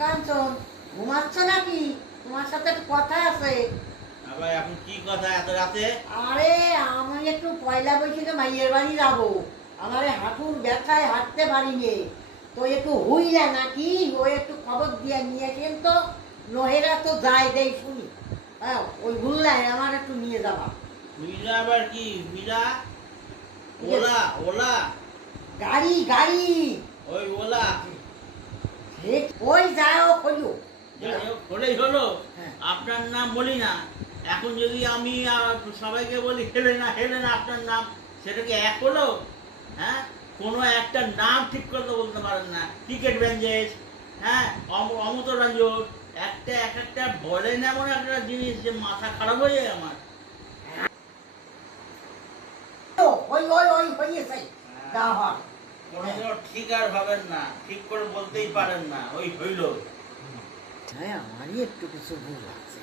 কাঞ্চন ঘুমাচ্ছ নাকি? তোমার সাথে কথা আছে। আবার এখন কি কথা এত রাতে? আরে আমি একটু পয়লা বৈশাখে মাইয়ের বাড়ি যাব। আমার হাঁটুর ব্যথায় হাঁটতে পারিনি। তো একটু হইলা নাকি? ও একটু খবর দিয়ে নিয়েছেন তো। নহেরা তো যায় দেই শুনি। হ্যাঁ ওই ভুললাই আমার একটু নিয়ে যাবা। মিলা আবার কি? মিলা? Ola Ola? গাড়ি গাড়ি। ওই ওলা। ওই হলেই হলো। হ্যাঁ। আপনার নাম বলি না এখন যদি আমি সবাইকে বলি হেলে না হেলে না আপনার নাম সেটা কি এক হলো? হ্যাঁ? কোনো একটা নাম ঠিক করতে বলতে পারেন না। টিকেট বেঞ্জেস হ্যাঁ? অম- অমৃত রঞ্জন। একটা এক একটা বলেন এমন একটা জিনিস যে মাথা খারাপ হয়ে যায় আমার। ওই ওই ওই যা হয়। ঠিক আর হবেন না, ঠিক করে বলতেই পারেন না, ওই হইল। আমারই একটু কিছু ভুল আছে।